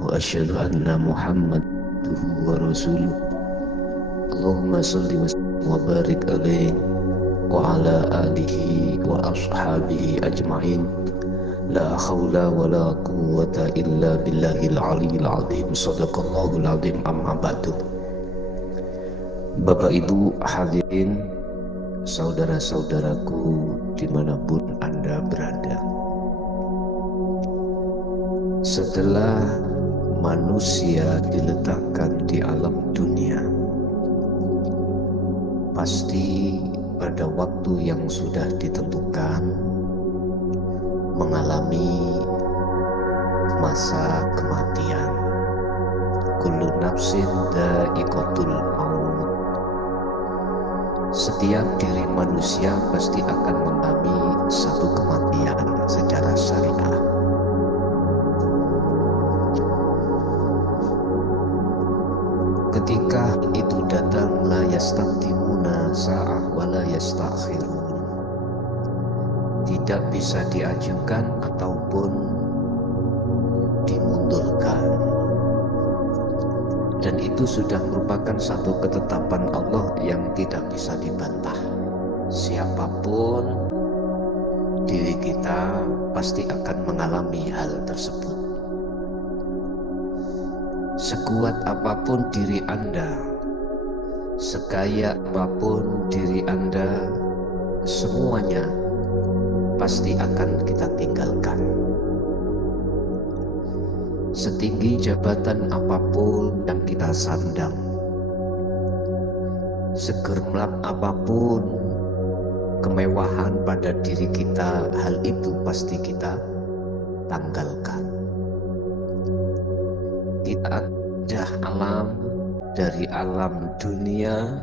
وأشهد أن محمده ورسوله. اللهم صل وسلم وبارك عليه وعلى آله وأصحابه أجمعين. لا حول ولا قوة إلا بالله العلي العظيم. صدق الله العظيم. أما بعد. Bapak Ibu hadirin, saudara-saudaraku dimanapun Anda berada. Setelah manusia diletakkan di alam dunia, pasti pada waktu yang sudah ditentukan mengalami masa kematian. Kullu nafsin dha'iqatul maut. Setiap diri manusia pasti akan mengalami satu kematian secara syariah. Ketika itu datang, la yastaqdimuna sa'ah wa la yastakhirun. Tidak bisa diajukan ataupun dimundurkan. Dan itu sudah merupakan satu ketetapan Allah yang tidak bisa dibantah. Siapapun diri kita pasti akan mengalami hal tersebut. Sekuat apapun diri Anda, sekaya apapun diri Anda, semuanya pasti akan kita tinggalkan. Setinggi jabatan apapun yang kita sandang, segerlap apapun kemewahan pada diri kita, hal itu pasti kita tanggalkan. Kita ada alam dari alam dunia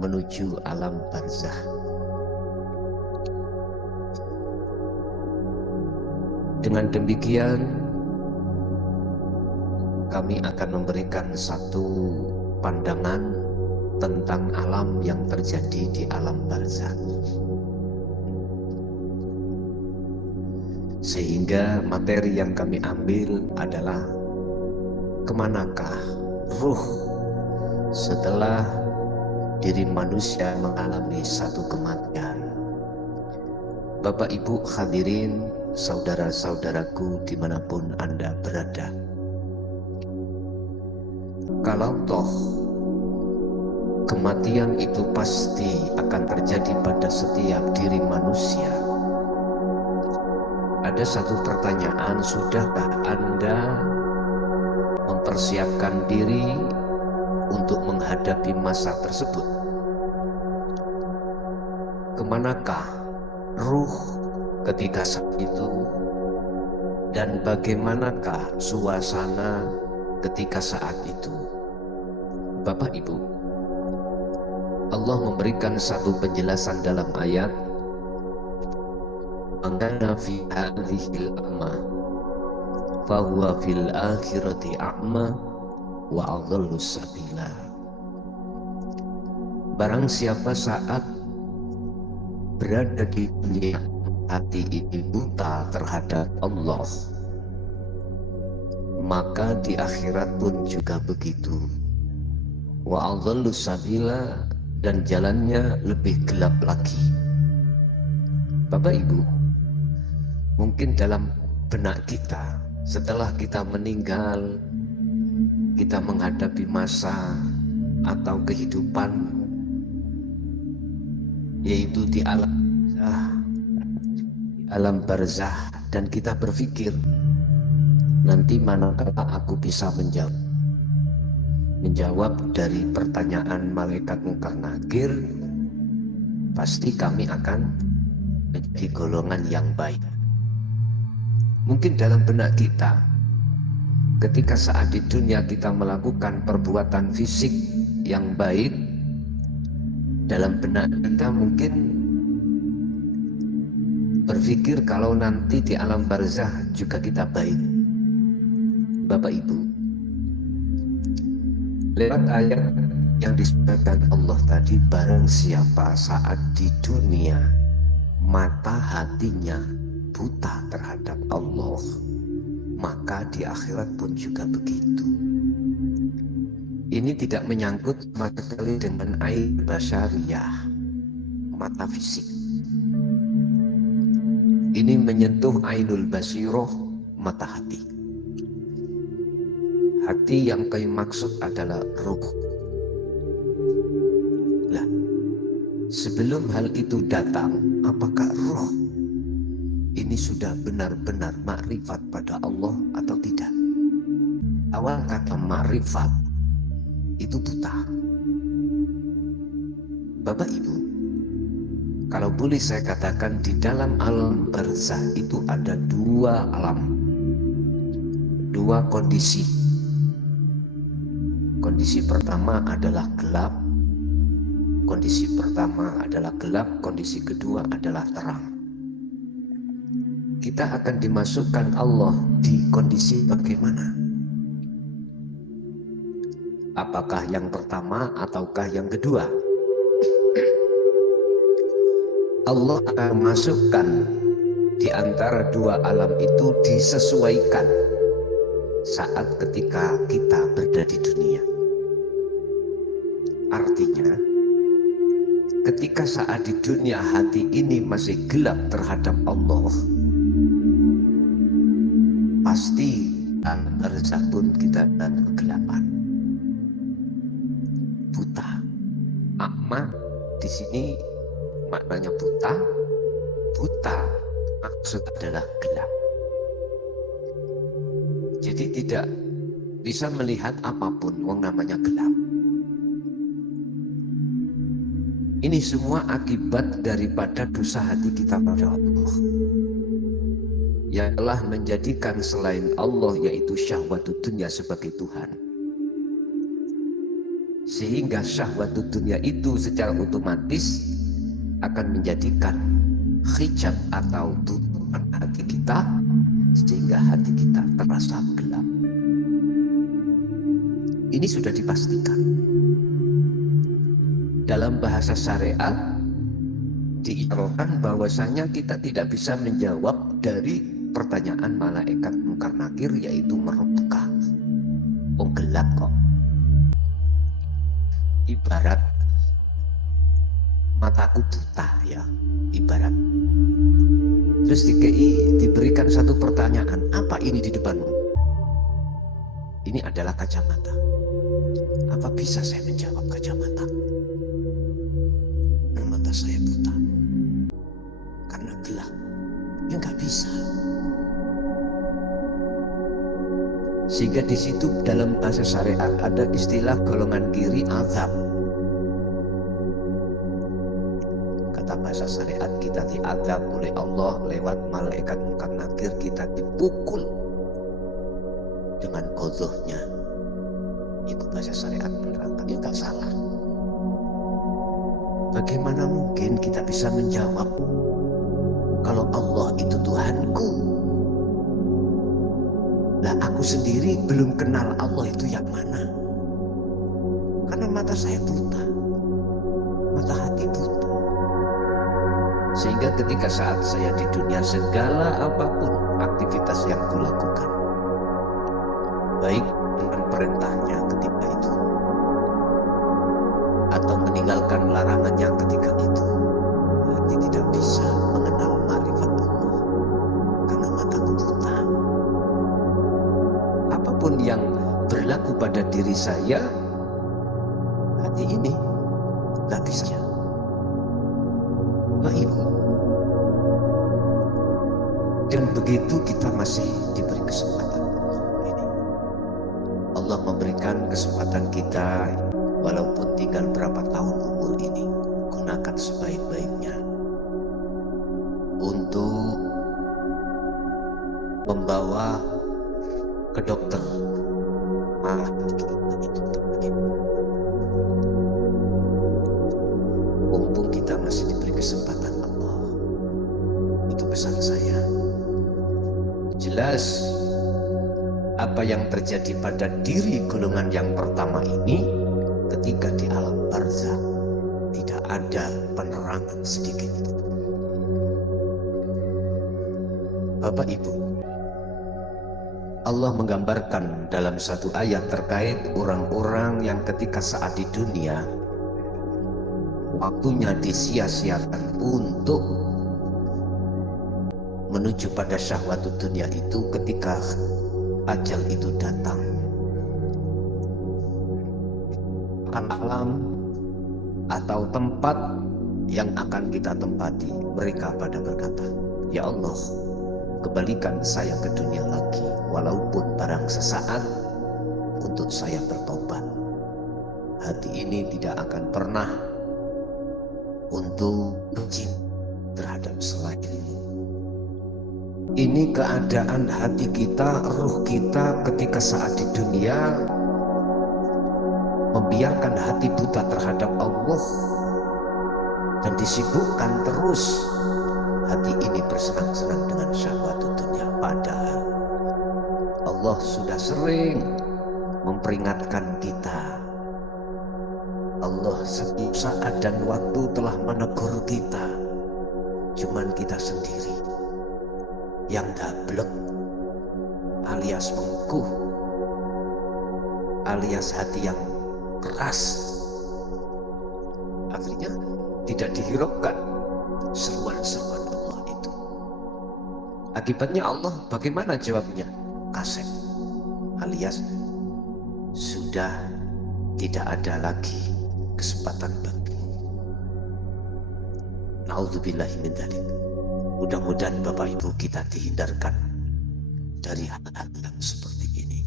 menuju alam barzah. Dengan demikian, kami akan memberikan satu pandangan tentang alam yang terjadi di alam barzah. Sehingga materi yang kami ambil adalah kemanakah ruh setelah diri manusia mengalami satu kematian. Bapak Ibu hadirin, saudara-saudaraku dimanapun Anda berada. Kalau toh kematian itu pasti akan terjadi pada setiap diri manusia, ada satu pertanyaan, sudahkah Anda mempersiapkan diri untuk menghadapi masa tersebut? Kemanakah ruh ketika saat itu, dan bagaimanakah suasana ketika saat itu? Bapak Ibu, Allah memberikan satu penjelasan dalam ayat, "Mangkana fi hadhil a'ma fahuwa fil akhirati a'ma wa adhallu sabila." Barang siapa saat berada di dunia hati ini buta terhadap Allah, maka di akhirat pun juga begitu. Wa adhallu sabila, dan jalannya lebih gelap lagi. Bapak Ibu, mungkin dalam benak kita setelah kita meninggal, kita menghadapi masa atau kehidupan yaitu di alam barzah, dan kita berpikir, nanti manakala aku bisa menjawab dari pertanyaan malaikat mungkar nakir, pasti kami akan menjadi golongan yang baik. Mungkin dalam benak kita, ketika saat di dunia kita melakukan perbuatan fisik yang baik, dalam benak kita mungkin berpikir kalau nanti di alam barzah juga kita baik. Bapak Ibu, lewat ayat yang disebutkan Allah tadi, barang siapa saat di dunia mata hatinya buta terhadap Allah, maka di akhirat pun juga begitu. Ini tidak menyangkut sama sekali dengan ain basyariyah, mata fisik. Ini menyentuh ainul basiroh, mata hati. Hati yang kami maksud adalah ruh. Lah, sebelum hal itu datang, apakah ruh ini sudah benar-benar makrifat pada Allah atau tidak? Awal kata makrifat itu buta. Bapak Ibu, kalau boleh saya katakan, di dalam alam barzah itu ada dua alam, dua kondisi. Kondisi pertama adalah gelap, kondisi pertama adalah gelap, kondisi kedua adalah terang. Kita akan dimasukkan Allah di kondisi bagaimana? Apakah yang pertama ataukah yang kedua? Allah akan masukkan di antara dua alam itu, disesuaikan saat ketika kita berada di dunia. Artinya, ketika saat di dunia hati ini masih gelap terhadap Allah, pasti alam barzah pun kita dalam kegelapan. Buta, akma di sini maknanya buta. Buta maksud adalah gelap. Jadi tidak bisa melihat apapun, wong namanya gelap. Ini semua akibat daripada dosa hati kita pada Allah, yang telah menjadikan selain Allah, yaitu syahwatut dunya, sebagai Tuhan. Sehingga syahwatut dunya itu secara otomatis akan menjadikan hijab atau tutupan hati kita, sehingga hati kita terasa gelap. Ini sudah dipastikan. Dalam bahasa syariat diikrarkan bahwasanya kita tidak bisa menjawab dari pertanyaan malaikat Munkar Nakir, yaitu merobuka. Oh, gelap kok. Ibarat mataku buta, ya, ibarat. Terus diberikan satu pertanyaan, apa ini di depanmu? Ini adalah kacamata. Apa bisa saya menjawab kacamata? Mata saya buta karena gelap. Ya nggak bisa. Sehingga di situ dalam bahasa syariat ada istilah golongan kiri azab. Kata bahasa syariat, kita diazab oleh Allah lewat malaikat Munkar Nakir, kita dipukul dengan qadhahnya. Itu bahasa syariat menerangkan, ya nggak salah. Bagaimana mungkin kita bisa menjawab kalau Allah itu Tuhanku? Lah aku sendiri belum kenal Allah itu yang mana. Karena mata saya buta, mata hati buta. Sehingga ketika saat saya di dunia, segala apapun aktivitas yang kulakukan, baik dengan perintahnya ketika itu atau meninggalkan larangannya ketika itu, hati tidak bisa mengenal ma'rifat Allah karena mataku buta. Apapun yang berlaku pada diri saya, hati ini gak bisa. Bapak Ibu, dan begitu kita masih diberi kesempatan ini. Allah memberikan kesempatan kita, walaupun tinggal berapa tahun umur ini, gunakan sebaik-baiknya untuk membawa ke dokter malah kita itu terjadi. Mumpung kita masih diberi kesempatan Allah, itu pesan saya. Jelas apa yang terjadi pada diri golongan yang pertama ini, ketika di alam barzah tidak ada penerangan sedikit. Bapak Ibu, Allah menggambarkan dalam satu ayat terkait orang-orang yang ketika saat di dunia waktunya disia-siakan untuk menuju pada syahwat dunia itu ketika ajal itu datang. Alam atau tempat yang akan kita tempati, mereka pada berkata, "Ya Allah, kembalikan saya ke dunia lagi, walaupun barang sesaat untuk saya bertobat." Hati ini tidak akan pernah untuk benci terhadap selainmu. Ini keadaan hati kita, ruh kita ketika saat di dunia membiarkan hati buta terhadap Allah dan disibukkan terus hati ini bersenang-senang dengan syahwat dunia. Padahal Allah sudah sering memperingatkan kita. Allah setiap saat dan waktu telah menegur kita. Cuman kita sendiri yang dablek alias bengkuh, alias hati yang keras, akhirnya tidak dihiraukan seruan-seruan Allah itu. Akibatnya Allah bagaimana jawabnya? Kasep, alias sudah tidak ada lagi kesempatan bagimu. Naudzubillahi min dzalik. Mudah-mudahan Bapak Ibu kita dihindarkan dari hal-hal yang seperti ini.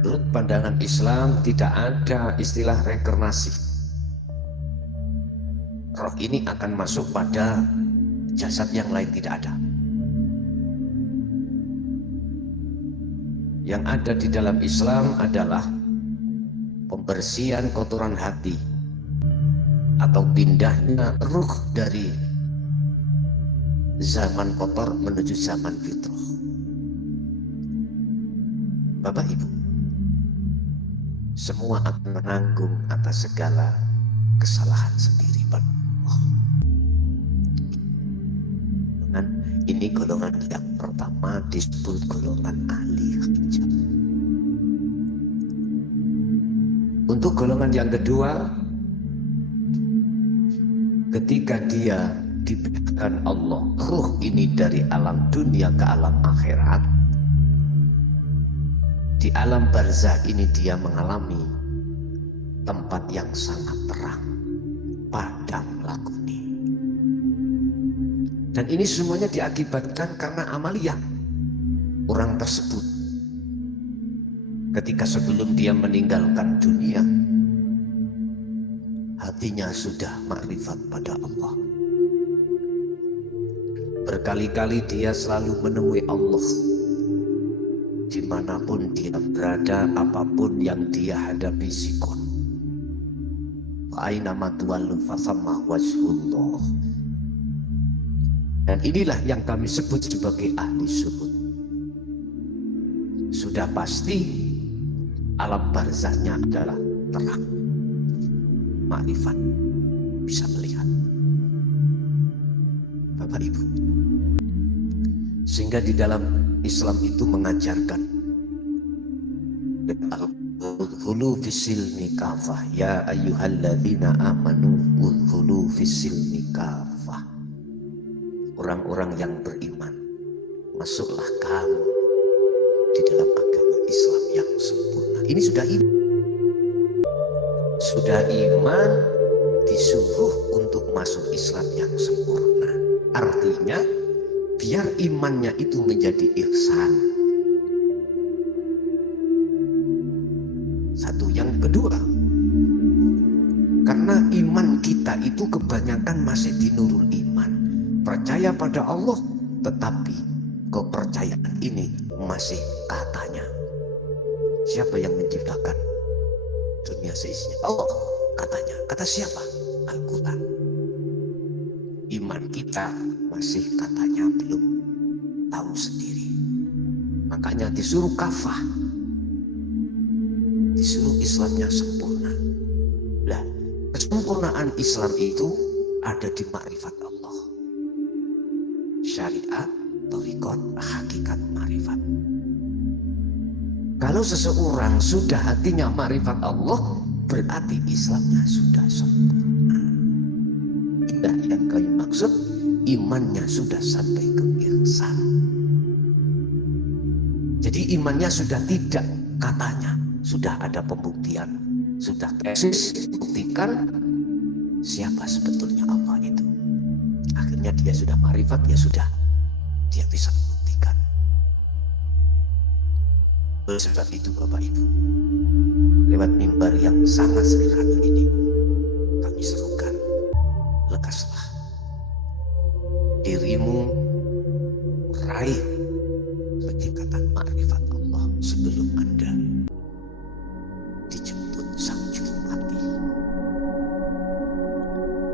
Menurut pandangan Islam tidak ada istilah reinkarnasi. Roh ini akan masuk pada jasad yang lain, tidak ada. Yang ada di dalam Islam adalah pembersihan kotoran hati atau pindahnya ruh dari zaman kotor menuju zaman fitrah. Bapak Ibu, semua akan menanggung atas segala kesalahan sendiri pada Allah. Dengan ini golongan yang pertama disebut golongan ahli hijab. Untuk golongan yang kedua, ketika dia diberikan Allah ruh ini dari alam dunia ke alam akhirat, di alam barzah ini dia mengalami tempat yang sangat terang, padang lakuni. Dan ini semuanya diakibatkan karena amaliyah orang tersebut. Ketika sebelum dia meninggalkan dunia, hatinya sudah makrifat pada Allah. Berkali-kali dia selalu menemui Allah dimanapun dia berada, apapun yang dia hadapi sikon. Aina matwallu fasamma wajhullah. Dan inilah yang kami sebut sebagai ahli syuhud. Sudah pasti alam barzahnya adalah terang, makrifat, bisa melihat. Bapak Ibu, sehingga di dalam Islam itu mengajarkan udkhulu fis-silmi kafah, ya ayyuhalladzina amanu udkhulu fis-silmi kafah. Orang-orang yang beriman, masuklah kamu di dalam agama Islam yang sempurna. Ini sudah iman. Sudah iman, disuruh untuk masuk Islam yang sempurna. Artinya biar imannya itu menjadi ihsan. Satu. Yang kedua, karena iman kita itu kebanyakan masih di nurul iman, percaya pada Allah, tetapi kepercayaan ini masih katanya. Siapa yang menciptakan dunia seisinya? Allah katanya. Kata siapa? Al-Quran. Iman kita masih katanya belum tahu sendiri. Makanya disuruh kafah, disuruh Islamnya sempurna. Lah, kesempurnaan Islam itu ada di makrifat Allah. Syariat thariqat hakikat ma'rifat. Kalau seseorang sudah hatinya ma'rifat Allah, berarti Islamnya sudah sempurna. Inilah yang kami maksud, imannya sudah sampai ke ihsan. Jadi imannya sudah tidak katanya, sudah ada pembuktian, sudah tesis buktikan siapa sebetulnya Allah itu. Akhirnya dia sudah ma'rifat, ya sudah, dia bisa membuktikan. Oleh sebab itu Bapak Ibu, lewat mimbar yang sangat sederhana ini, kami serukan, lekaslah dirimu, raih tingkatan ma'rifat Allah sebelum Anda dijemput sang juru mati.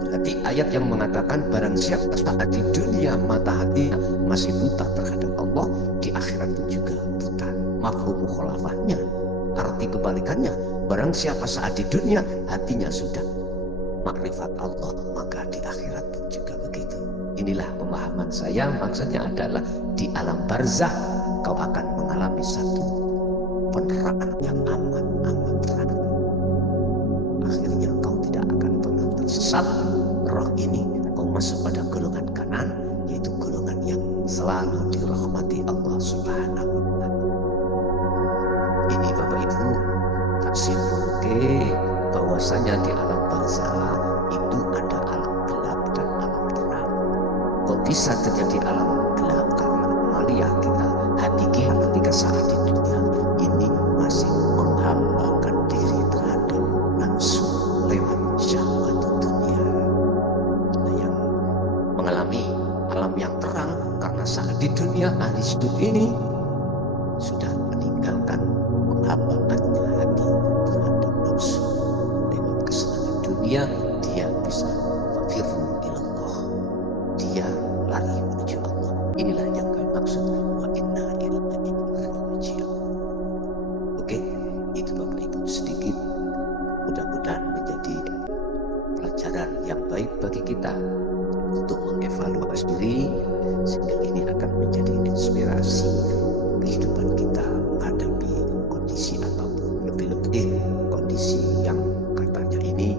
Berarti ayat yang mengatakan barang siapa saat di dunia mata hatinya masih buta terhadap Allah, di akhirat pun juga buta. Mafhum mukhalafahnya, arti kebalikannya, barang siapa saat di dunia hatinya sudah makrifat Allah, maka di akhirat pun juga begitu. Inilah pemahaman saya, maksudnya adalah di alam barzakh kau akan mengalami satu penerangan yang amat terang. Akhirnya kau tidak akan pernah tersesat. Roh ini kau masuk pada golongan kanan, yaitu golongan yang selalu dirahmati Allah Subhanahu wa Ta'ala. Ini Bapak Ibu tak simpulke bahwasanya di alam barzakh itu ada alam gelap dan alam terang. Kok bisa terjadi alam gelap? Karena amaliyah kita, hati kita ketika saat di dunia ini masih menghambakan diri terhadap nafsu lewat syahwat dunia. Nah, yang mengalami alam yang terang karena saat di dunia ahli hidup ini sudah meninggalkan penghambaannya hati terhadap nafsu. Lewat kesenangan dunia dia bisa firru ilallah, dia lari menuju Allah. Inilah yang kami maksud wa inna ilaihi raji'un. Oke, itu Bapak Ibu sedikit, mudah-mudahan menjadi pelajaran yang baik bagi kita untuk mengevaluasi diri, sehingga ini akan menjadi inspirasi kehidupan kita menghadapi kondisi apapun, lebih-lebih kondisi yang katanya ini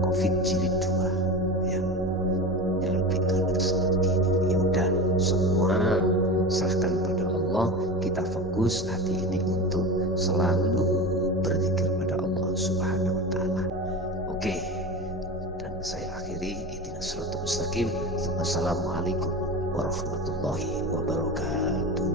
COVID jilid 2 ya, yang lebih ngeri seperti ini. Ya udah, semua serahkan pada Allah, kita fokus hati ini untuk selalu berzikir pada Allah Subhanahu wa Ta'ala. Oke, dan saya akhiri, ihdinas siratal mustaqim. Wassalamualaikum warahmatullahi wabarakatuh.